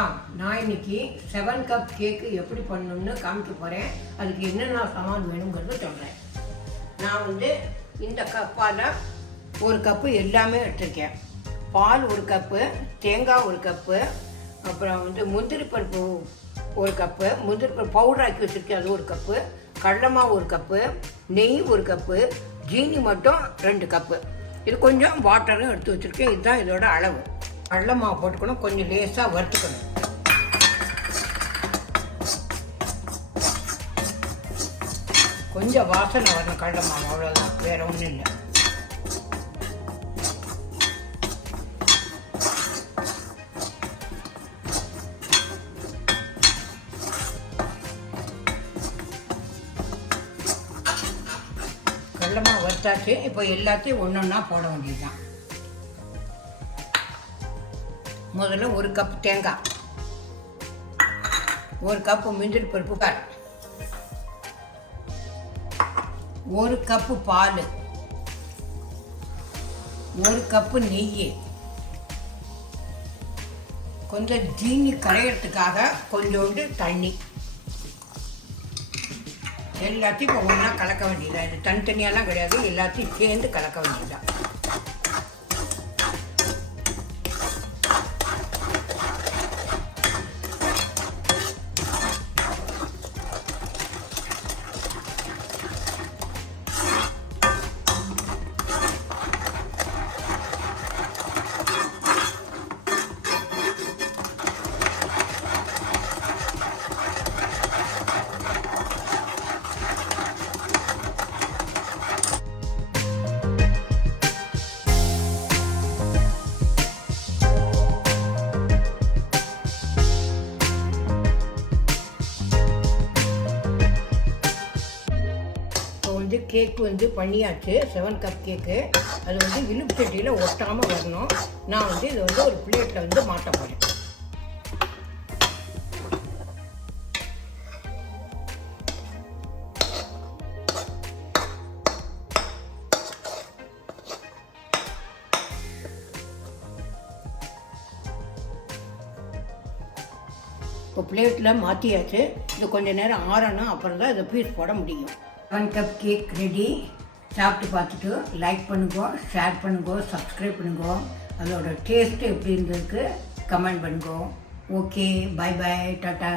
நான் இன்னைக்கு 7 cup cake எப்படி பண்ணணும்னு காமிக்க போகிறேன். அதுக்கு என்னென்ன சாமான் வேணுங்கிறத சொல்கிறேன். நான் இந்த கப்பால் 1 கப்பு எல்லாமே எடுத்துருக்கேன். பால் 1 கப்பு, தேங்காய் 1 கப்பு, அப்புறம் முந்திரி பருப்பு 1 கப்பு, முந்திரி பருப்பு பவுடர் ஆக்கி வச்சுருக்கேன் அது 1 கப்பு, கடலை மாவு 1 கப்பு, நெய் 1 கப்பு, ஜீனி மட்டும் 2 கப்பு. இது கொஞ்சம் வாட்டரும் எடுத்து வச்சுருக்கேன். இதுதான் இதோட அளவு. கடலை மாவு போட்டுக்கணும், கொஞ்சம் லேசாக வறுத்துக்கணும். கொஞ்சம் வாசனை வரணும் கடலை மாவு, அவ்வளோதான், வேற ஒன்றும் இல்லை. கடலை மாவு வறுத்தாச்சு. இப்போ எல்லாத்தையும் ஒன்று ஒன்றா போட வேண்டியதுதான். முதல்ல 1 கப் தேங்காய், 1 கப்பு முந்திரி பருப்பு, 1 கப்பு பால், 1 கப்பு நெய், கொஞ்சம் ஜீனி கரையிறதுக்காக கொஞ்சோண்டு தண்ணி. எல்லாத்தையும் இப்போ ஒன்றா கலக்க வேண்டியதான். இது தனித்தனியாலாம் கிடையாது, எல்லாத்தையும் சேர்ந்து கலக்க வேண்டியதான். கேக்கு பண்ணியாச்சு. 7 கப் கேக்கு. அது இழுப்பு சட்டியில் ஒட்டாமல் வரணும். நான் இதை ஒரு பிளேட்டில் மாட்ட போகிறேன். இப்போ பிளேட்டில் மாற்றியாச்சு. இது கொஞ்சம் நேரம் ஆறணும், அப்புறம் தான் இதை பீஸ் போட முடியும். 7 கப் கேக் ரெடி. சாப்பிட்டு பார்த்துட்டு லைக் பண்ணுங்க, ஷேர் பண்ணுங்க, சப்ஸ்கிரைப் பண்ணுங்க. அதோட டேஸ்ட்டு எப்படி இருந்ததுக்கு கமெண்ட் பண்ணுங்க. Okay, bye bye, tata.